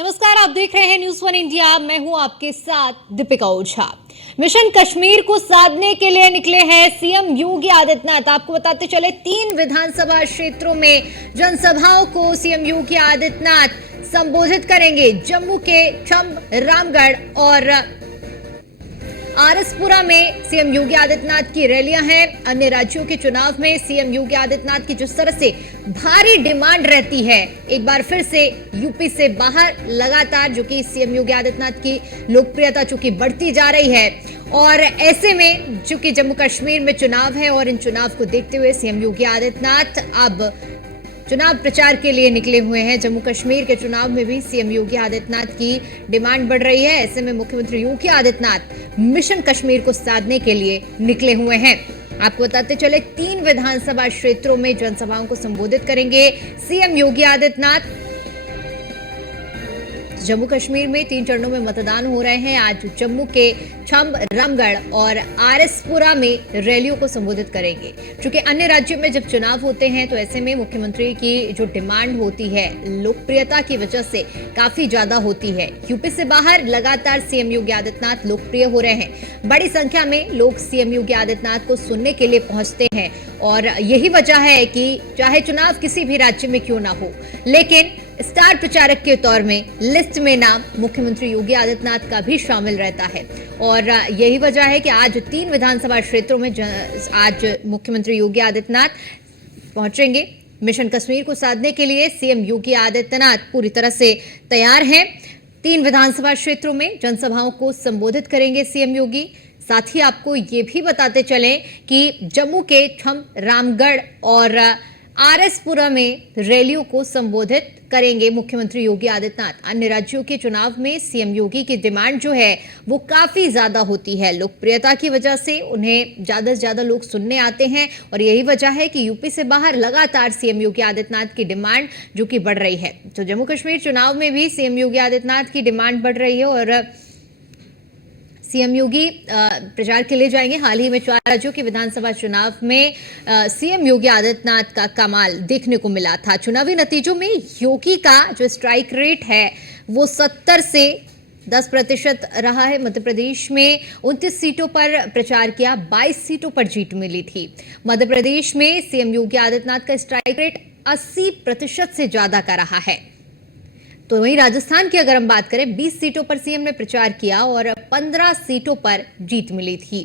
नमस्कार, आप देख रहे हैं न्यूज़ वन इंडिया। मैं हूं आपके साथ दीपिका ओझा। मिशन कश्मीर को साधने के लिए निकले हैं सीएम योगी आदित्यनाथ। आपको बताते चले 3 विधानसभा क्षेत्रों में जनसभाओं को सीएम योगी आदित्यनाथ संबोधित करेंगे। जम्मू के छंब, रामगढ़ और आरएसपुरा में सीएम योगी आदित्यनाथ की रैलियां हैं। अन्य राज्यों के चुनाव में सीएम योगी आदित्यनाथ की जिस तरह से भारी डिमांड रहती है, एक बार फिर से यूपी से बाहर लगातार जो कि सीएम योगी आदित्यनाथ की लोकप्रियता चूंकि बढ़ती जा रही है, और ऐसे में चूंकि जम्मू कश्मीर में चुनाव है और इन चुनाव को देखते हुए सीएम योगी आदित्यनाथ अब चुनाव प्रचार के लिए निकले हुए हैं। जम्मू कश्मीर के चुनाव में भी सीएम योगी आदित्यनाथ की डिमांड बढ़ रही है। ऐसे में मुख्यमंत्री योगी आदित्यनाथ मिशन कश्मीर को साधने के लिए निकले हुए हैं। आपको बताते चले 3 विधानसभा क्षेत्रों में जनसभाओं को संबोधित करेंगे सीएम योगी आदित्यनाथ। जम्मू कश्मीर में 3 चरणों में मतदान हो रहे हैं। आज जम्मू के छंब, रामगढ़ और आरएसपुरा में रैलियों को संबोधित करेंगे। क्योंकि अन्य राज्यों में जब चुनाव होते हैं तो ऐसे में मुख्यमंत्री की जो डिमांड होती है लोकप्रियता की वजह से काफी ज्यादा होती है। यूपी से बाहर लगातार सीएम योगी आदित्यनाथ लोकप्रिय हो रहे हैं। बड़ी संख्या में लोग सीएम योगी आदित्यनाथ को सुनने के लिए पहुंचते हैं और यही वजह है कि चाहे चुनाव किसी भी राज्य में क्यों ना हो, लेकिन स्टार प्रचारक के तौर में लिस्ट में नाम मुख्यमंत्री योगी आदित्यनाथ का भी शामिल रहता है। और यही वजह है कि आज 3 विधानसभा क्षेत्रों में आज मुख्यमंत्री योगी आदित्यनाथ पहुंचेंगे। मिशन कश्मीर को साधने के लिए सीएम योगी आदित्यनाथ पूरी तरह से तैयार हैं। 3 विधानसभा क्षेत्रों में जनसभाओं को संबोधित करेंगे सीएम योगी। साथ ही आपको ये भी बताते चलें कि जम्मू के छंब, रामगढ़ और आरएसपुरा में रैलियों को संबोधित करेंगे मुख्यमंत्री योगी आदित्यनाथ। अन्य राज्यों के चुनाव में सीएम योगी की डिमांड जो है वो काफी ज्यादा होती है। लोकप्रियता की वजह से उन्हें ज्यादा से ज्यादा लोग सुनने आते हैं और यही वजह है कि यूपी से बाहर लगातार सीएम योगी आदित्यनाथ की डिमांड जो कि बढ़ रही है। तो जम्मू कश्मीर चुनाव में भी सीएम योगी आदित्यनाथ की डिमांड बढ़ रही है और सीएम योगी प्रचार के लिए जाएंगे। हाल ही में 4 राज्यों के विधानसभा चुनाव में सीएम योगी आदित्यनाथ का कमाल देखने को मिला था। चुनावी नतीजों में योगी का जो स्ट्राइक रेट है वो 70 से 10% रहा है। मध्य प्रदेश में 29 सीटों पर प्रचार किया, 22 सीटों पर जीत मिली थी। मध्य प्रदेश में सीएम योगी आदित्यनाथ का स्ट्राइक रेट 80% से ज्यादा का रहा है। तो वहीं राजस्थान की अगर हम बात करें, 20 सीटों पर सीएम ने प्रचार किया और 15 सीटों पर जीत मिली थी।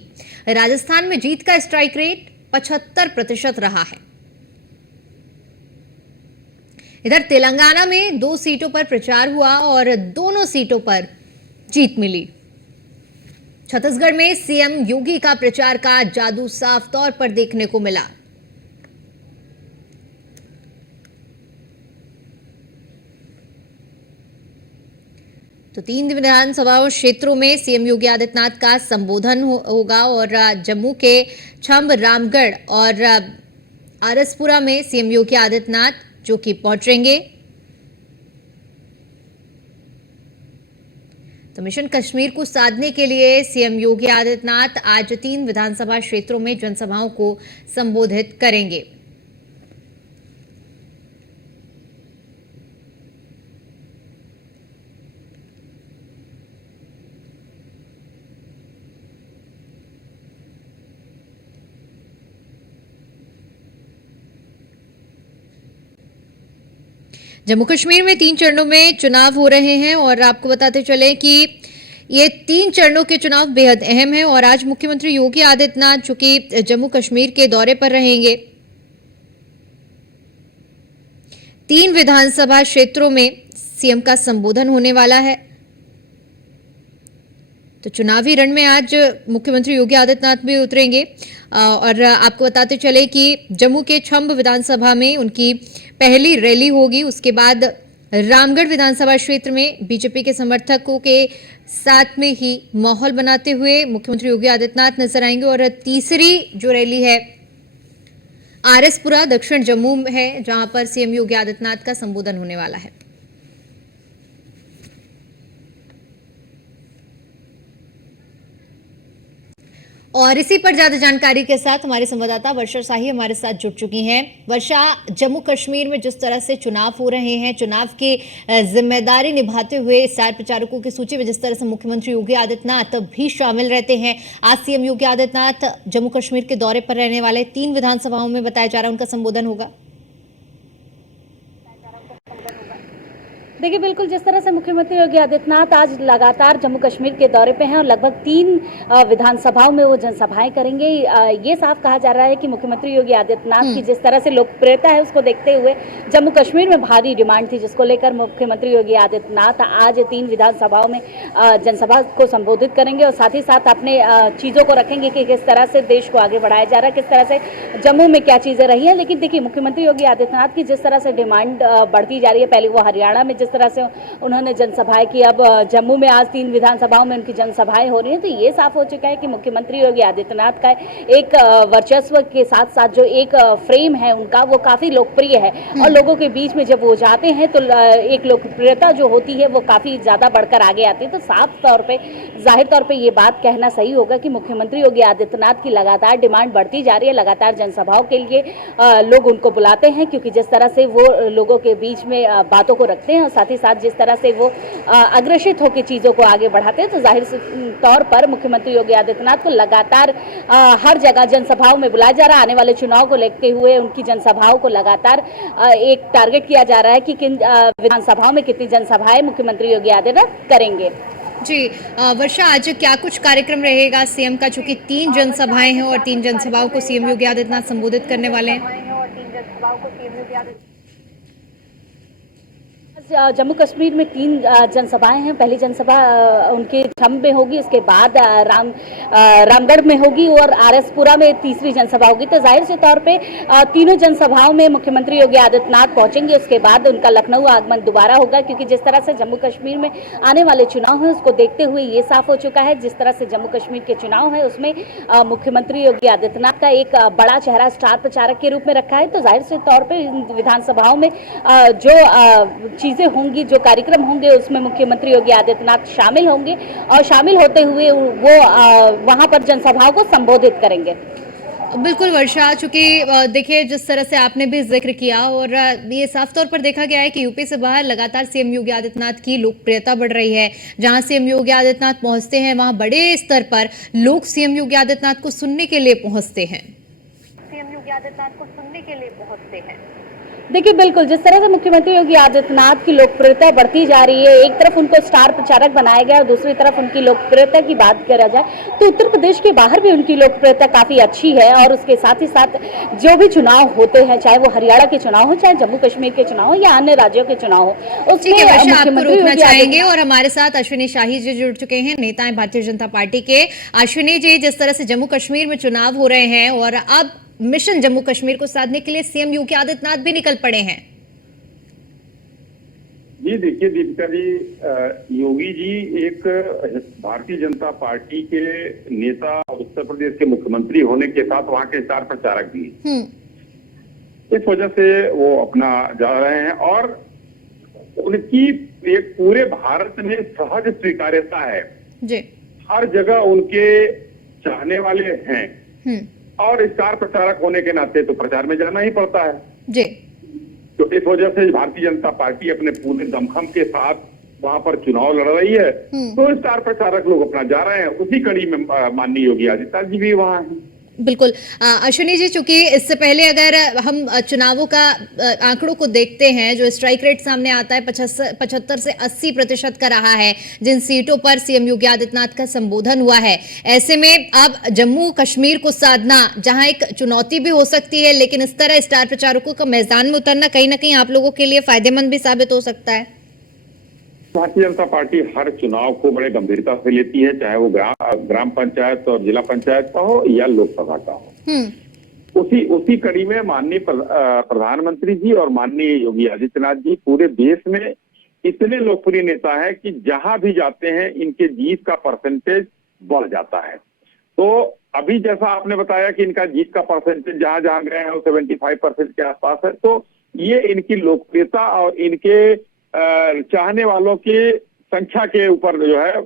राजस्थान में जीत का स्ट्राइक रेट 75% रहा है। इधर तेलंगाना में 2 सीटों पर प्रचार हुआ और दोनों सीटों पर जीत मिली। छत्तीसगढ़ में सीएम योगी का प्रचार का जादू साफ तौर पर देखने को मिला। तो 3 विधानसभा क्षेत्रों में सीएम योगी आदित्यनाथ का संबोधन होगा और जम्मू के छंब, रामगढ़ और आरएसपुरा में सीएम योगी आदित्यनाथ जो कि पहुंचेंगे। तो मिशन कश्मीर को साधने के लिए सीएम योगी आदित्यनाथ आज 3 विधानसभा क्षेत्रों में जनसभाओं को संबोधित करेंगे। जम्मू कश्मीर में 3 चरणों में चुनाव हो रहे हैं और आपको बताते चले कि ये 3 चरणों के चुनाव बेहद अहम हैं और आज मुख्यमंत्री योगी आदित्यनाथ जो कि जम्मू कश्मीर के दौरे पर रहेंगे। 3 विधानसभा क्षेत्रों में सीएम का संबोधन होने वाला है। तो चुनावी रण में आज मुख्यमंत्री योगी आदित्यनाथ भी उतरेंगे और आपको बताते चले कि जम्मू के छंब विधानसभा में उनकी पहली रैली होगी। उसके बाद रामगढ़ विधानसभा क्षेत्र में बीजेपी के समर्थकों के साथ में ही माहौल बनाते हुए मुख्यमंत्री योगी आदित्यनाथ नजर आएंगे और तीसरी जो रैली है आरएसपुरा दक्षिण जम्मू है, जहां पर सीएम योगी आदित्यनाथ का संबोधन होने वाला है। और इसी पर ज्यादा जानकारी के साथ हमारे संवाददाता वर्षा शाही हमारे साथ जुड़ चुकी हैं। वर्षा, जम्मू कश्मीर में जिस तरह से चुनाव हो रहे हैं, चुनाव की जिम्मेदारी निभाते हुए स्टार प्रचारकों की सूची में जिस तरह से मुख्यमंत्री योगी आदित्यनाथ भी शामिल रहते हैं, आज सीएम योगी आदित्यनाथ जम्मू कश्मीर के दौरे पर रहने वाले 3 विधानसभाओं में बताया जा रहा है उनका संबोधन होगा। देखिए, बिल्कुल जिस तरह से मुख्यमंत्री योगी आदित्यनाथ आज लगातार जम्मू कश्मीर के दौरे पे हैं और लगभग 3 विधानसभाओं में वो जनसभाएं करेंगे। ये साफ कहा जा रहा है कि मुख्यमंत्री योगी आदित्यनाथ की जिस तरह से लोकप्रियता है उसको देखते हुए जम्मू कश्मीर में भारी डिमांड थी, जिसको लेकर मुख्यमंत्री योगी आदित्यनाथ आज 3 विधानसभाओं में जनसभा को संबोधित करेंगे और साथ ही साथ अपने चीज़ों को रखेंगे कि किस तरह से देश को आगे बढ़ाया जा रहा है, किस तरह से जम्मू में क्या चीज़ें रही हैं। लेकिन देखिए, मुख्यमंत्री योगी आदित्यनाथ की जिस तरह से डिमांड बढ़ती जा रही है, पहले वो हरियाणा में जिस तरह से उन्होंने जनसभाएं की, अब जम्मू में आज 3 विधानसभाओं में उनकी जनसभाएं हो रही हैं, तो ये साफ हो चुका है कि मुख्यमंत्री योगी आदित्यनाथ का एक वर्चस्व के साथ साथ जो एक फ्रेम है उनका, वो काफी लोकप्रिय है और लोगों के बीच में जब वो जाते हैं तो एक लोकप्रियता जो होती है वो काफी ज्यादा बढ़कर आगे आती है। तो साफ तौर पे, जाहिर तौर पे ये बात कहना सही होगा कि मुख्यमंत्री योगी आदित्यनाथ की लगातार डिमांड बढ़ती जा रही है, लगातार जनसभाओं के लिए लोग उनको बुलाते हैं, क्योंकि जिस तरह से वो लोगों के बीच में बातों को रखते हैं और साथ ही साथ जिस तरह से वो अग्रसित होकर चीजों को आगे बढ़ाते हैं, तो जाहिर तौर पर मुख्यमंत्री योगी आदित्यनाथ को लगातार हर जगह जनसभाओं में बुलाया जा रहा है। आने वाले चुनाव को लेते हुए उनकी जनसभाओं को लगातार एक टारगेट किया जा रहा है कि किन विधानसभाओं में कितनी जनसभाएं मुख्यमंत्री योगी आदित्यनाथ करेंगे। जी वर्षा, आज क्या कुछ कार्यक्रम रहेगा सीएम का, चूंकि 3 जनसभाएं हैं और 3 जनसभाओं को सीएम योगी आदित्यनाथ संबोधित करने वाले हैं। जम्मू कश्मीर में 3 जनसभाएं हैं। पहली जनसभा उनके छम्ब में होगी, उसके बाद रामगढ़ में होगी और आरएसपुरा में तीसरी जनसभा होगी। तो जाहिर से तौर पे तीनों जनसभाओं में मुख्यमंत्री योगी आदित्यनाथ पहुंचेंगे। उसके बाद उनका लखनऊ आगमन दोबारा होगा, क्योंकि जिस तरह से जम्मू कश्मीर में आने वाले चुनाव हैं उसको देखते हुए ये साफ हो चुका है, जिस तरह से जम्मू कश्मीर के चुनाव है उसमें मुख्यमंत्री योगी आदित्यनाथ का एक बड़ा चेहरा स्टार प्रचारक के रूप में रखा है। तो जाहिर से तौर पर विधानसभाओं में जो होंगी, जो कार्यक्रम होंगे, उसमें मुख्यमंत्री योगी आदित्यनाथ शामिल होंगे और शामिल होते हुए वो वहां पर जनसभाओं को संबोधित करेंगे। बिल्कुल वर्षा, चूंकि देखिए जिस तरह से आपने भी जिक्र किया और ये साफ तौर पर देखा गया है कि यूपी से बाहर लगातार सीएम योगी आदित्यनाथ की लोकप्रियता बढ़ रही है। जहां सीएम योगी आदित्यनाथ पहुंचते हैं वहां बड़े स्तर पर लोग सीएम योगी आदित्यनाथ को सुनने के लिए पहुंचते हैं। देखिए, बिल्कुल जिस तरह से मुख्यमंत्री योगी आदित्यनाथ की लोकप्रियता बढ़ती जा रही है, एक तरफ उनको स्टार प्रचारक बनाया गया और दूसरी तरफ उनकी लोकप्रियता की बात करा जाए तो उत्तर प्रदेश के बाहर भी उनकी लोकप्रियता काफी अच्छी है। और उसके साथ ही साथ जो भी चुनाव होते हैं, चाहे वो हरियाणा के चुनाव हो, चाहे जम्मू कश्मीर के चुनाव हो या अन्य राज्यों के चुनाव हो, उसमें आपको रोकना चाहेंगे। और हमारे साथ अश्विनी शाही जी जुड़ चुके हैं, नेता है भारतीय जनता पार्टी के। अश्विनी जी, जिस तरह से जम्मू कश्मीर में चुनाव हो रहे हैं और अब मिशन जम्मू कश्मीर को साधने के लिए सीएम योगी आदित्यनाथ भी निकल पड़े हैं। जी देखिए दीपिका जी, योगी जी एक भारतीय जनता पार्टी के नेता और उत्तर प्रदेश के मुख्यमंत्री होने के साथ वहां के स्टार प्रचारक भी, इस वजह से वो अपना जा रहे हैं और उनकी एक पूरे भारत में सहज स्वीकार्यता है जी। हर जगह उनके चाहने वाले हैं और स्टार प्रचारक होने के नाते तो प्रचार में जाना ही पड़ता है जी। तो इस वजह से भारतीय जनता पार्टी अपने पूरे दमखम के साथ वहां पर चुनाव लड़ रही है। तो स्टार प्रचारक लोग अपना जा रहे हैं, उसी कड़ी में माननीय योगी आदित्यनाथ जी भी वहां हैं। बिल्कुल अश्विनी जी, चूंकि इससे पहले अगर हम चुनावों का आंकड़ों को देखते हैं, जो स्ट्राइक रेट सामने आता है 75 से 80% का रहा है जिन सीटों पर सीएम योगी आदित्यनाथ का संबोधन हुआ है। ऐसे में अब जम्मू कश्मीर को साधना जहां एक चुनौती भी हो सकती है, लेकिन इस तरह स्टार प्रचारकों का मैदान में उतरना कहीं ना कहीं आप लोगों के लिए फायदेमंद भी साबित हो सकता है। भारतीय जनता पार्टी हर चुनाव को बड़े गंभीरता से लेती है, चाहे वो ग्राम पंचायत और जिला पंचायत का हो या लोकसभा का हो। उसी कड़ी में माननीय प्रधानमंत्री जी और माननीय योगी आदित्यनाथ जी पूरे देश में इतने लोकप्रिय नेता है कि जहां भी जाते हैं इनके जीत का परसेंटेज बढ़ जाता है। तो अभी जैसा आपने बताया कि इनका जीत का परसेंटेज जहां जहां गए हैं वो 75% के आसपास है। तो ये इनकी लोकप्रियता और इनके चाहने वालों की संख्या के ऊपर जो है,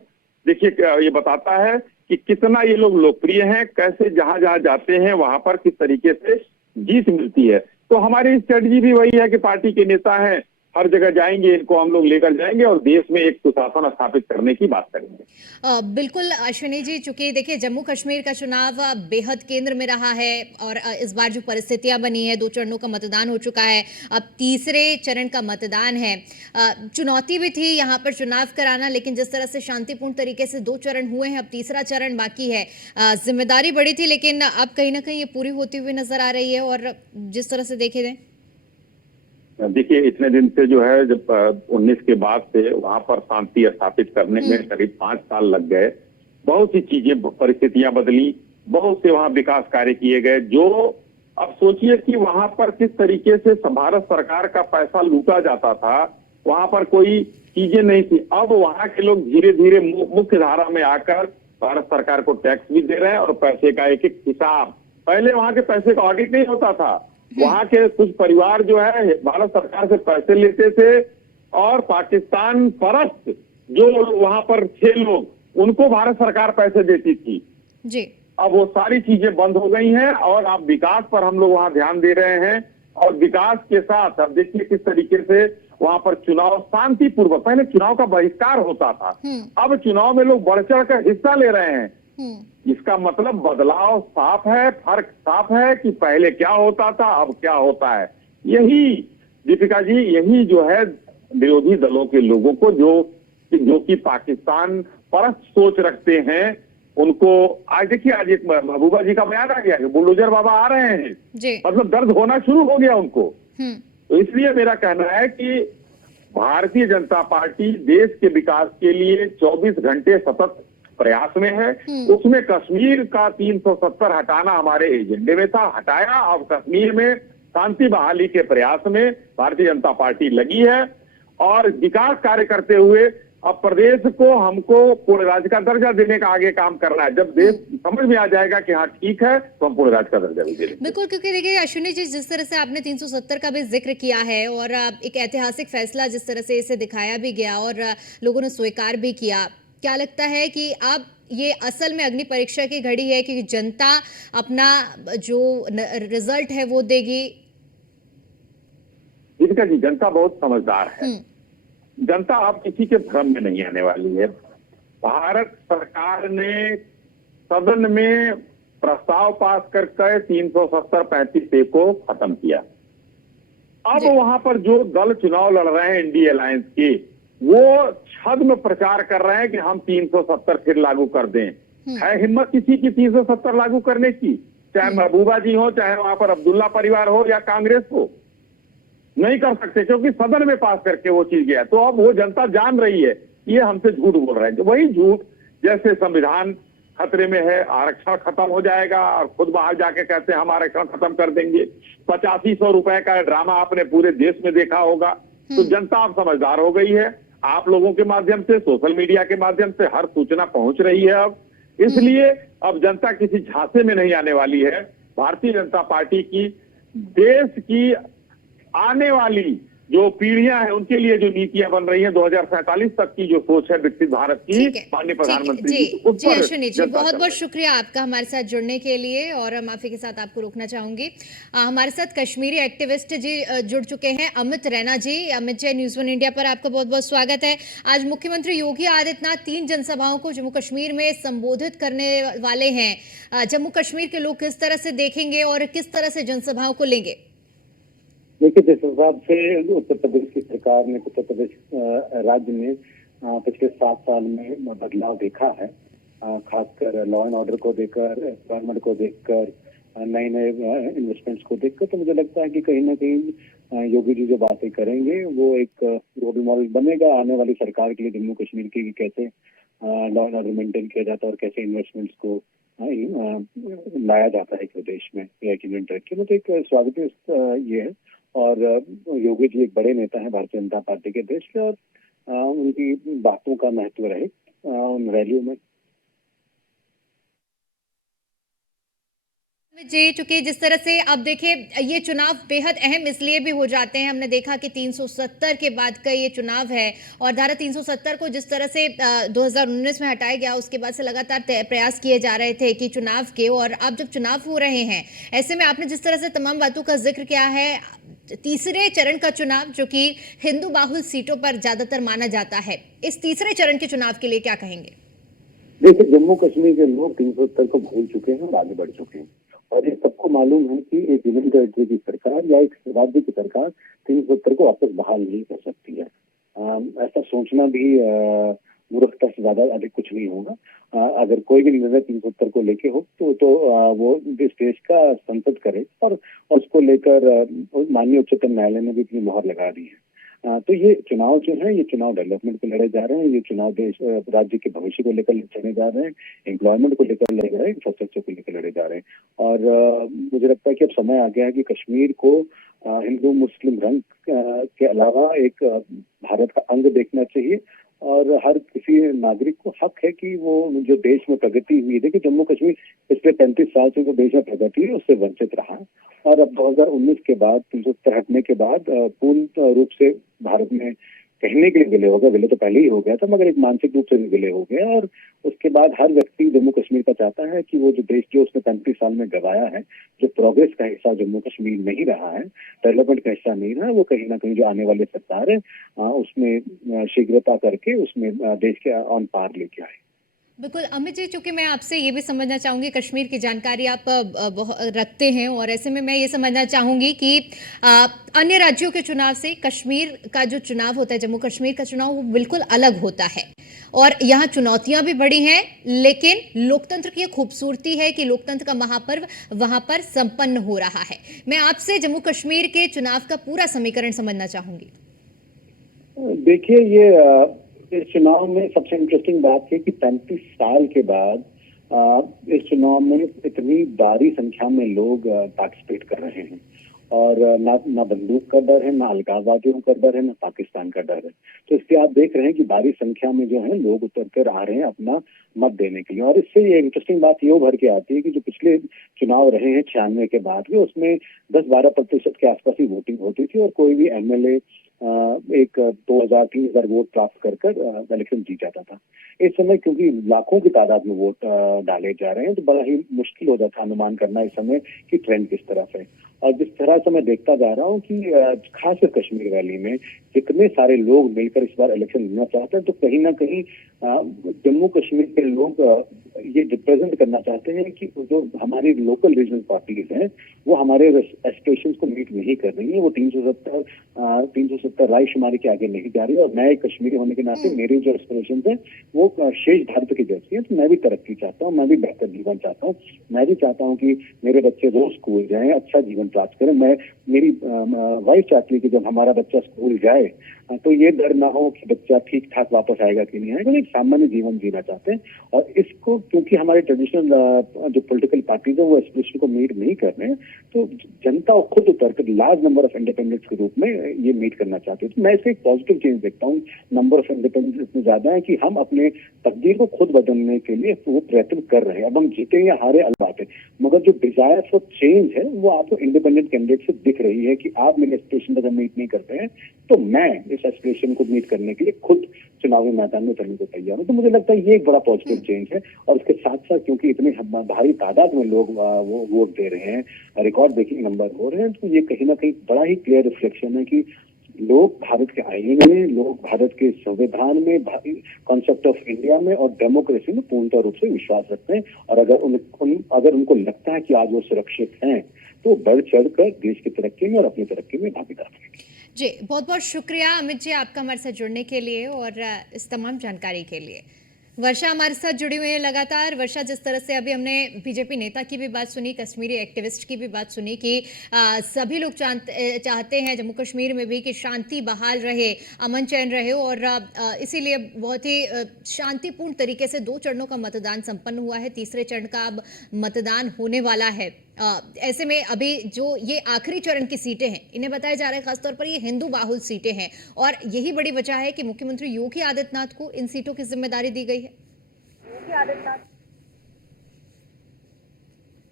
देखिए ये बताता है कि कितना ये लोग लोकप्रिय हैं, कैसे जहां जहां जाते हैं वहां पर किस तरीके से जीत मिलती है। तो हमारी स्ट्रेटजी भी वही है कि पार्टी के नेता हैं, हर जगह जाएंगे, इनको हम लोग लेकर जाएंगे और देश में एक सुशासन स्थापित करने की बात करेंगे। बिल्कुल अश्विनी जी, चूंकि देखिए जम्मू कश्मीर का चुनाव बेहद केंद्र में रहा है और इस बार जो परिस्थितियां बनी है, 2 चरणों का मतदान हो चुका है, अब तीसरे चरण का मतदान है। चुनौती भी थी यहाँ पर चुनाव कराना, लेकिन जिस तरह से शांतिपूर्ण तरीके से 2 चरण हुए हैं, अब तीसरा चरण बाकी है। जिम्मेदारी बड़ी थी, लेकिन अब कहीं ना कहीं ये पूरी होती हुई नजर आ रही है। और जिस तरह से देखे जाए, देखिए इतने दिन से जो है, जब 19 के बाद से वहां पर शांति स्थापित करने में करीब 5 साल लग गए। बहुत सी चीजें, परिस्थितियां बदली, बहुत से वहां विकास कार्य किए गए। जो अब सोचिए कि वहां पर किस तरीके से भारत सरकार का पैसा लूटा जाता था, वहां पर कोई चीजें नहीं थी। अब वहां के लोग धीरे धीरे मुख्य धारा में आकर भारत सरकार को टैक्स भी दे रहे हैं और पैसे का एक एक हिसाब। पहले वहां के पैसे का ऑडिट नहीं होता था। वहां के कुछ परिवार जो है भारत सरकार से पैसे लेते थे और पाकिस्तान परस्त जो वहां पर थे लोग, उनको भारत सरकार पैसे देती थी जी। अब वो सारी चीजें बंद हो गई हैं और अब विकास पर हम लोग वहां ध्यान दे रहे हैं। और विकास के साथ अब देखिए किस तरीके से वहां पर चुनाव शांतिपूर्वक, पहले चुनाव का बहिष्कार होता था, अब चुनाव में लोग बढ़ चढ़ कर हिस्सा ले रहे हैं। इसका मतलब बदलाव साफ है, फर्क साफ है कि पहले क्या होता था, अब क्या होता है। यही दीपिका जी, यही जो है विरोधी दलों के लोगों को जो कि पाकिस्तान परस्त सोच रखते हैं, उनको आज देखिए, आज एक महबूबा जी का बयान आ गया कि बुलडोजर बाबा आ रहे हैं जी। मतलब दर्द होना शुरू हो गया उनको। तो इसलिए मेरा कहना है कि भारतीय जनता पार्टी देश के विकास के लिए 24 घंटे सतत प्रयास में है। उसमें कश्मीर का 370 हटाना हमारे एजेंडे में था, हटाया। अब कश्मीर में शांति बहाली के प्रयास में भारतीय जनता पार्टी लगी है और विकास कार्य करते हुए अब प्रदेश को हमको पूर्ण राज्य का दर्जा देने का आगे काम करना है। जब देश समझ में आ जाएगा कि हाँ ठीक है, तो हम पूर्ण राज्य का दर्जा भी देंगे। बिल्कुल, क्योंकि देखिए अश्विनी जी, जिस तरह से आपने 370 का भी जिक्र किया है और एक ऐतिहासिक फैसला जिस तरह से इसे दिखाया भी गया और लोगों ने स्वीकार भी किया, क्या लगता है कि अब ये असल में अग्नि परीक्षा की घड़ी है कि जनता अपना जो रिजल्ट है वो देगी? दीपिका जी, जनता बहुत समझदार है। जनता अब किसी के भ्रम में नहीं आने वाली है। भारत सरकार ने सदन में प्रस्ताव पास करके 370-35 को खत्म किया। अब वहां पर जो दल चुनाव लड़ रहे हैं एनडीए अलायंस के, वो छद्म प्रचार कर रहे हैं कि हम 370 फिर लागू कर दें। है हिम्मत किसी की 370 लागू करने की? चाहे महबूबा जी हो, चाहे वहां पर अब्दुल्ला परिवार हो या कांग्रेस हो, नहीं कर सकते, क्योंकि सदन में पास करके वो चीज गया। तो अब वो जनता जान रही है ये हमसे झूठ बोल रहे हैं। वही झूठ जैसे संविधान खतरे में है, आरक्षण खत्म हो जाएगा और खुद बाहर जाके कहते हैं हम आरक्षण खत्म कर देंगे। 8500 रुपए का ड्रामा आपने पूरे देश में देखा होगा। तो जनता अब समझदार हो गई है। आप लोगों के माध्यम से, सोशल मीडिया के माध्यम से हर सूचना पहुंच रही है अब। इसलिए अब जनता किसी झांसे में नहीं आने वाली है। भारतीय जनता पार्टी की देश की आने वाली जो पीढ़ियां हैं उनके लिए जो नीतियां बन रही हैं 2047 तक की जो सोच है विकसित भारत की, माननीय प्रधानमंत्री जी अश्विनी जी, बहुत बहुत शुक्रिया आपका हमारे साथ जुड़ने के लिए। और माफी के साथ आपको रोकना चाहूंगी, हमारे साथ कश्मीरी एक्टिविस्ट जी जुड़ चुके हैं, अमित रैना जी। अमित जी, न्यूज़1 इंडिया पर आपका बहुत बहुत स्वागत है। आज मुख्यमंत्री योगी आदित्यनाथ 3 जनसभाओं को जम्मू कश्मीर में संबोधित करने वाले हैं। जम्मू कश्मीर के लोग किस तरह से देखेंगे और किस तरह से जनसभाओं को लेंगे? देखिए, जिस हिसाब से उत्तर प्रदेश की सरकार ने, उत्तर प्रदेश राज्य में पिछले 7 साल में बदलाव देखा है, खासकर लॉ एंड ऑर्डर को देखकर, एनवायरमेंट को देखकर, नए नए इन्वेस्टमेंट्स को देखकर, तो मुझे लगता है कि कहीं ना कहीं योगी जी जो बातें करेंगे वो एक रोल मॉडल बनेगा आने वाली सरकार के लिए जम्मू कश्मीर की, कि कैसे लॉ एंड ऑर्डर मेंटेन किया जाता है और कैसे इन्वेस्टमेंट्स को लाया जाता है एक प्रदेश में या एक यूनियन टेरिटरी में। तो एक स्वागत ये है। और योगी जी एक बड़े नेता हैं भारतीय जनता पार्टी के देश के, और उनकी बातों का महत्व रहे उन रैलियों में। जी, चूंकि जिस तरह से अब देखिए ये चुनाव बेहद अहम इसलिए भी हो जाते हैं, हमने देखा कि 370 के बाद का ये चुनाव है और धारा 370 को जिस तरह से 2019 में हटाया गया, उसके बाद से लगातार प्रयास किए जा रहे थे कि चुनाव के, और अब जब चुनाव हो रहे हैं ऐसे में आपने जिस तरह से तमाम बातों का जिक्र किया है, तीसरे चरण का चुनाव जो कि हिंदू बाहुल सीटों पर ज्यादातर माना जाता है, इस तीसरे चरण के चुनाव के लिए क्या कहेंगे? देखिए, जम्मू कश्मीर के लोग 370 को भूल चुके हैं और आगे बढ़ चुके हैं और ये सबको मालूम है कि एक यूनियन टेरिटरी की सरकार या एक राज्य की सरकार 370 को वापस बहाल नहीं कर सकती है। ऐसा सोचना भी मूर्खता से ज्यादा अधिक कुछ नहीं होगा। अगर कोई भी निर्णय 370 को लेके हो तो वो इस देश का संसद करे और उसको लेकर माननीय उच्चतम न्यायालय ने भी अपनी मुहर लगा दी है। तो ये चुनाव जो है, ये चुनाव डेवलपमेंट को लड़े जा रहे हैं, ये चुनाव देश राज्य के भविष्य को लेकर लड़े जा रहे हैं, एम्प्लॉयमेंट को लेकर लड़े जा रहे हैं, इंफ्रास्ट्रक्चर को लेकर लड़े जा रहे हैं। और मुझे लगता है कि अब समय आ गया है कि कश्मीर को हिंदू मुस्लिम रंग के अलावा एक भारत का अंग देखना चाहिए और हर किसी नागरिक को हक है कि वो जो देश में प्रगति हुई, देखिए जम्मू कश्मीर पिछले 35 साल से जो देश में प्रगति है उससे वंचित रहा और अब 2019 के बाद 370 हटने के बाद पूर्ण रूप से भारत में कहने के लिए विलय हो गया। विलय तो पहले ही हो गया था, मगर एक मानसिक रूप से भी विलय हो गया और उसके बाद हर व्यक्ति जम्मू कश्मीर का चाहता है कि वो जो देश जो उसने 35 साल में गवाया है, जो प्रोग्रेस का हिस्सा जम्मू कश्मीर नहीं रहा है, डेवलपमेंट का हिस्सा नहीं रहा, वो कहीं ना कहीं जो आने वाली सरकार है उसमें शीघ्रता करके उसमें देश के ऑन पार लेके आए। बिल्कुल अमित जी, चूंकि मैं आपसे ये भी समझना चाहूंगी, कश्मीर की जानकारी आप रखते हैं और ऐसे में मैं ये समझना चाहूंगी कि अन्य राज्यों के चुनाव से कश्मीर का जो चुनाव होता है, जम्मू कश्मीर का चुनाव, वो बिल्कुल अलग होता है और यहाँ चुनौतियां भी बड़ी हैं, लेकिन लोकतंत्र की खूबसूरती है कि लोकतंत्र का महापर्व वहां पर संपन्न हो रहा है। मैं आपसे जम्मू कश्मीर के चुनाव का पूरा समीकरण समझना चाहूंगी। देखिए, ये इस चुनाव में सबसे इंटरेस्टिंग बात है कि 35 साल के बाद इस चुनाव में इतनी भारी संख्या में लोग पार्टिसिपेट कर रहे हैं और ना बंदूक का डर है, ना अलगाववादियों का डर है, ना पाकिस्तान का डर है। तो इसलिए आप देख रहे हैं कि भारी संख्या में जो है लोग उतर कर आ रहे हैं अपना मत देने के लिए। और इससे ये इंटरेस्टिंग बात ये उभर के आती है कि जो पिछले चुनाव रहे हैं 96 के बाद में, उसमें 10-12% के आसपास ही वोटिंग होती थी और कोई भी एमएलए एक 2000-3000 वोट प्राप्त कर इलेक्शन जीत जाता था। इस समय क्योंकि लाखों की तादाद में वोट डाले जा रहे हैं तो बड़ा ही मुश्किल हो जाता है अनुमान करना इस समय कि ट्रेंड किस तरफ है। और जिस तरह से मैं देखता जा रहा हूँ कि खासकर कश्मीर वैली में जितने सारे लोग मिलकर इस बार इलेक्शन लड़ना चाहते हैं, तो कहीं ना कहीं जम्मू कश्मीर के लोग ये रिप्रेजेंट करना चाहते हैं कि जो हमारी लोकल रीजनल पार्टीज हैं वो हमारे एस्पिरेशंस को मीट नहीं कर रही है। वो 370 रायशुमारी के आगे नहीं जा रही है और मैं एक कश्मीरी होने के नाते मेरी जो एस्पिरेशंस है वो शेष भारत की जैसी है। तो मैं भी तरक्की चाहता हूँ, मैं भी बेहतर जीवन चाहता हूँ, मैं भी चाहता हूँ कि मेरे बच्चे रोज स्कूल जाएं, अच्छा जीवन प्राप्त करें। मेरी वाइफ चाहती है कि जब हमारा बच्चा स्कूल जाए तो ये डर ना हो कि बच्चा ठीक ठाक वापस आएगा कि नहीं आएगा। एक सामान्य जीवन जीना चाहते हैं और इसको क्योंकि हमारे ट्रेडिशनल जो पॉलिटिकल पार्टीज है वो एस्पिरेशन को मीट नहीं कर रहे हैं, तो जनता को खुद उतर कर लार्ज नंबर ऑफ इंडिपेंडेंट्स के रूप में ये मीट करना चाहते हैं। तो मैं इससे एक पॉजिटिव चेंज देखता हूँ। नंबर ऑफ इंडिपेंडेंट्स इतने ज्यादा है कि हम अपने तकदीर को खुद बदलने के लिए वो प्रयत्न कर रहे हैं। अब हम जीते या हारे अलग बात है, मगर जो डिजायर फॉर चेंज है वो आपको इंडिपेंडेंट कैंडिडेट से दिख रही है कि आप मेरे एस्पिरेशन अगर मीट नहीं करते हैं तो मैं इस एस्पिरेशन को मीट करने के लिए खुद चुनावी मैदान में उतरने को तैयार हूँ। तो मुझे लगता है ये एक बड़ा पॉजिटिव चेंज है। और उसके साथ साथ क्योंकि इतने भारी तादाद में लोग वो वोट दे रहे हैं, रिकॉर्ड ब्रेकिंग नंबर हो रहे हैं, तो ये कहीं ना कहीं बड़ा ही क्लियर रिफ्लेक्शन है कि लोग भारत के आईन में, लोग भारत के संविधान में, कॉन्सेप्ट ऑफ इंडिया में और डेमोक्रेसी में पूर्णतः रूप से विश्वास रखते हैं। और अगर उनको लगता है कि आज वो सुरक्षित हैं तो बढ़ चढ़ कर देश की तरक्की में और अपनी तरक्की में भागीदार हैं। जी, बहुत बहुत शुक्रिया अमित जी आपका हमारे साथ जुड़ने के लिए और इस तमाम जानकारी के लिए। वर्षा हमारे साथ जुड़ी हुई है लगातार। वर्षा, जिस तरह से अभी हमने बीजेपी नेता की भी बात सुनी, कश्मीरी एक्टिविस्ट की भी बात सुनी कि सभी लोग चाहते हैं जम्मू कश्मीर में भी कि शांति बहाल रहे, अमन चैन रहे और इसीलिए बहुत ही शांतिपूर्ण तरीके से 2 चरणों का मतदान संपन्न हुआ है। तीसरे चरण का अब मतदान होने वाला है। ऐसे में अभी जो ये आखिरी चरण की सीटें हैं, इन्हें बताया जा रहा है खासतौर पर ये हिंदू बाहुल सीटें हैं और यही बड़ी वजह है कि मुख्यमंत्री योगी आदित्यनाथ को इन सीटों की जिम्मेदारी दी गई है। योगी आदित्यनाथ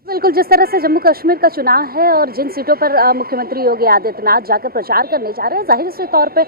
बिल्कुल, जिस तरह से जम्मू कश्मीर का चुनाव है और जिन सीटों पर मुख्यमंत्री योगी आदित्यनाथ जाकर प्रचार करने जा रहे हैं, जाहिर से तौर पे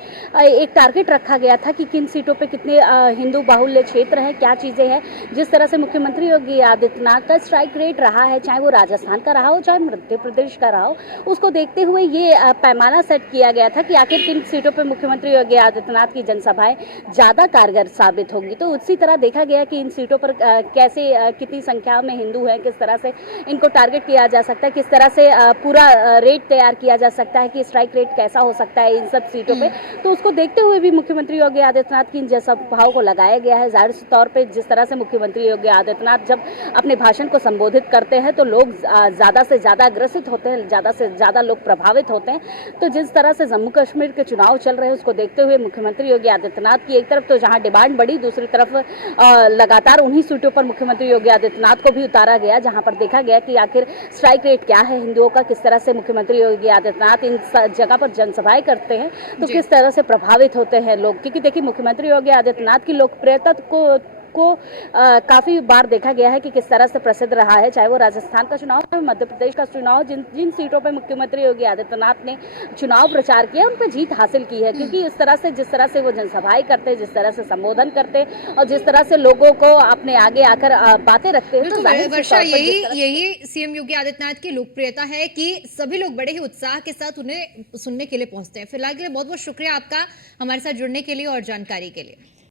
एक टारगेट रखा गया था कि किन सीटों पे कितने हिंदू बाहुल्य क्षेत्र हैं, क्या चीज़ें हैं। जिस तरह से मुख्यमंत्री योगी आदित्यनाथ का स्ट्राइक रेट रहा है, चाहे वो राजस्थान का रहा हो, चाहे मध्य प्रदेश का रहा हो, उसको देखते हुए ये पैमाना सेट किया गया था कि आखिर किन सीटों पर मुख्यमंत्री योगी आदित्यनाथ की जनसभाएं ज़्यादा कारगर साबित होंगी। तो उसी तरह देखा गया कि इन सीटों पर कैसे कितनी संख्या में हिंदू हैं, किस तरह से इनको टारगेट किया जा सकता है, किस तरह से पूरा रेट तैयार किया जा सकता है कि स्ट्राइक रेट कैसा हो सकता है इन सब सीटों पे। तो उसको देखते हुए भी मुख्यमंत्री योगी आदित्यनाथ की इन जनसभाओं को लगाया गया है। जाहिर तौर पे जिस तरह से मुख्यमंत्री योगी आदित्यनाथ जब अपने भाषण को संबोधित करते हैं तो लोग ज़्यादा से ज़्यादा ग्रसित होते हैं, ज़्यादा से ज़्यादा लोग प्रभावित होते हैं। तो जिस तरह से जम्मू कश्मीर के चुनाव चल रहे हैं उसको देखते हुए मुख्यमंत्री योगी आदित्यनाथ की एक तरफ तो जहाँ डिमांड बढ़ी, दूसरी तरफ लगातार उन्हीं सीटों पर मुख्यमंत्री योगी आदित्यनाथ को भी उतारा गया, जहाँ पर देखा गया कि आखिर स्ट्राइक रेट क्या है हिंदुओं का, किस तरह से मुख्यमंत्री योगी आदित्यनाथ इन जगह पर जनसभाएं करते हैं तो किस तरह से प्रभावित होते हैं लोग। क्योंकि देखिए मुख्यमंत्री योगी आदित्यनाथ की लोकप्रियता को काफी बार देखा गया है कि किस तरह से प्रसिद्ध रहा है, चाहे वो राजस्थान का चुनाव हो, मध्य प्रदेश का चुनाव, जिन सीटों पर मुख्यमंत्री योगी आदित्यनाथ ने चुनाव प्रचार किया उन पर जीत हासिल की है। क्योंकि इस तरह से जिस तरह से वो जनसभाएं करते हैं, जिस तरह से संबोधन करते हैं और जिस तरह से लोगों को अपने आगे आकर बातें रखते हैं, तो वर्षा यही सीएम योगी आदित्यनाथ की लोकप्रियता है कि सभी लोग बड़े ही उत्साह के साथ उन्हें सुनने के लिए पहुंचते हैं। फिलहाल के लिए बहुत बहुत शुक्रिया आपका हमारे साथ जुड़ने के लिए और जानकारी के लिए।